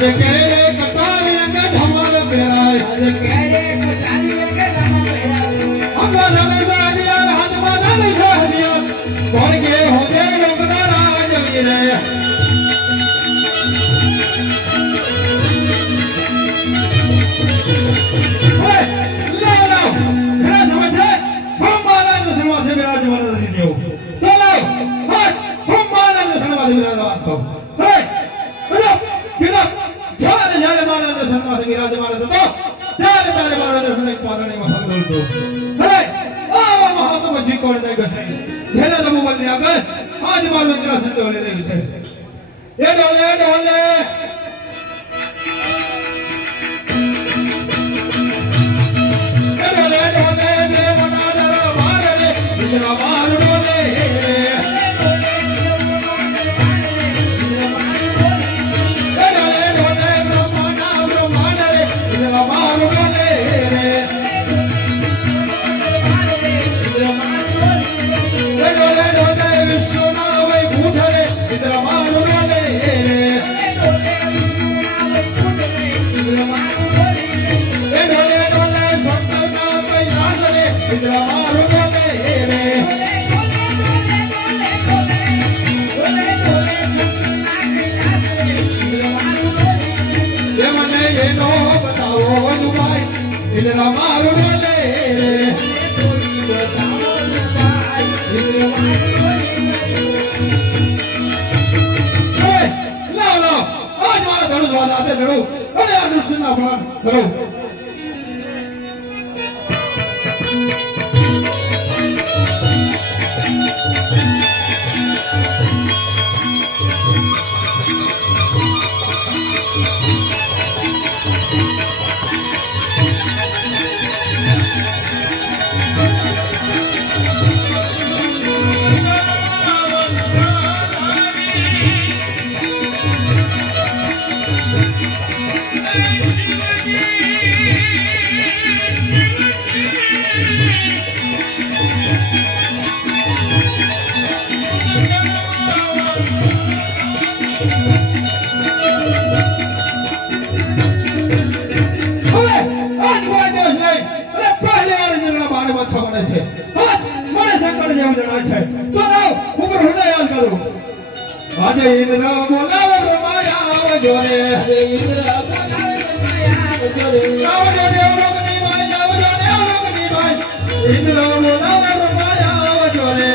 કે બોલને આપણે આજ મારું ઇન્દ્રસન ડોલે રહ્યું છે. એ ડોલે ડોલે. ધનુષ વાદા ધનુષ અરે અનુષ્ય ના ભણ ધનુષ ઇન્દ્ર બોલાવ રમાયા આવજો રે હરે ઇન્દ્ર આવજો રે રમણી ભાઈ આવજો રે રમણી ભાઈ ઇન્દ્ર બોલાવ રમાયા આવજો રે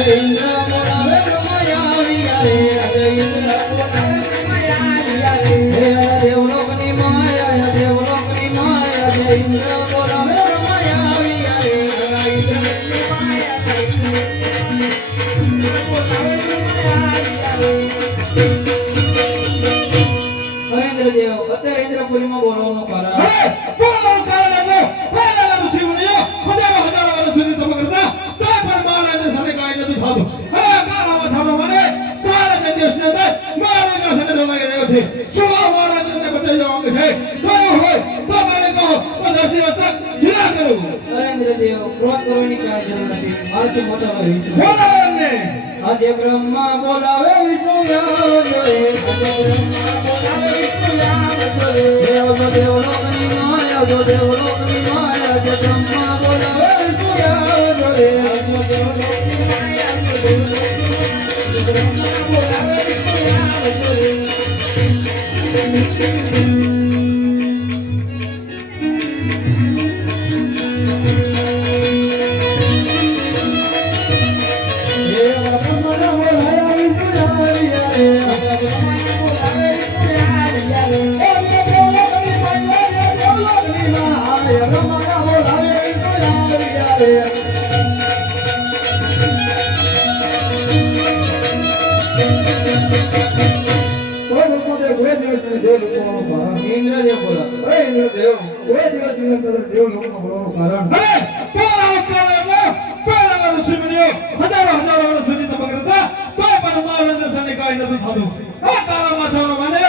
Thank you. આજે બ્રહ્મા બોલાવે વિષ્ણુ યાદ બ્રહ્મા બોલાવે દેવ દેવ લોકની માયા દેવ લોકની માયા જે બ્રહ્મા બોલાવે થતું. આ તારા માથાનો મને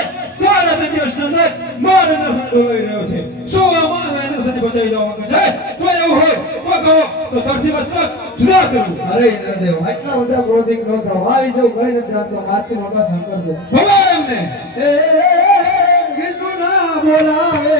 મારું ડોલાવી રહ્યો છે. શું આ મારા બચાવી જવા માંગે છે? તો એવું હોય તો કહો તો ધરતી મસ્તક જુદા કરું. અરે ઇન્દ્રદેવ આટલા બધા ક્રોધિક ન થાવ વિશે કઈ નથી જાણતો મારથી મોટા શંકર છે. એમને! એ બોલાવે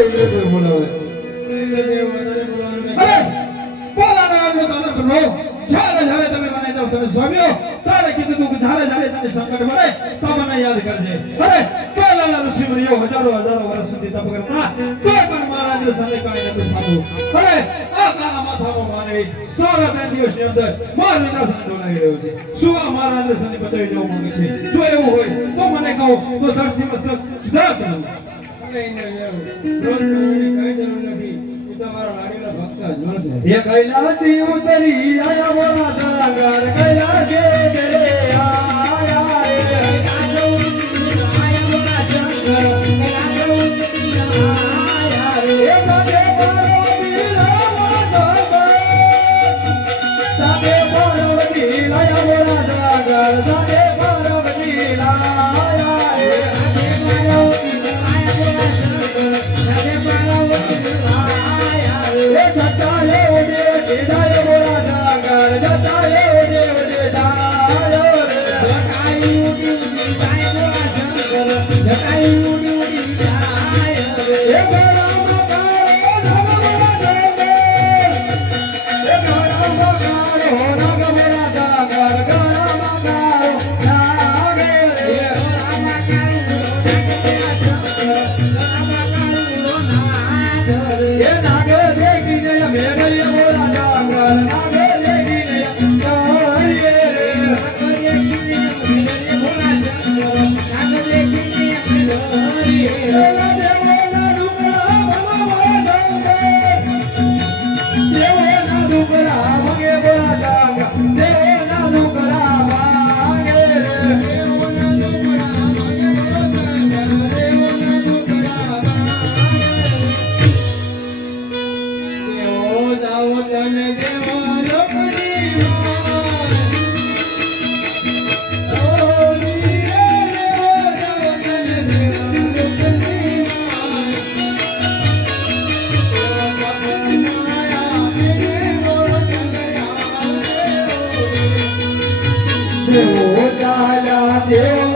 ઇન્દ્રદેવ બોલાવે અરે બોલાના આ કાળા માથાનો માનવી સારા ત્રણ દિવસની શું આ મારા માંગે છે જો એવું હોય તો મને કહો તો ધરતી મસ્તક જુદા કરું એ કૈલાસથી ઉતરી આયા બોલા સાગર કૈલાસે દેવો દાદા દેવ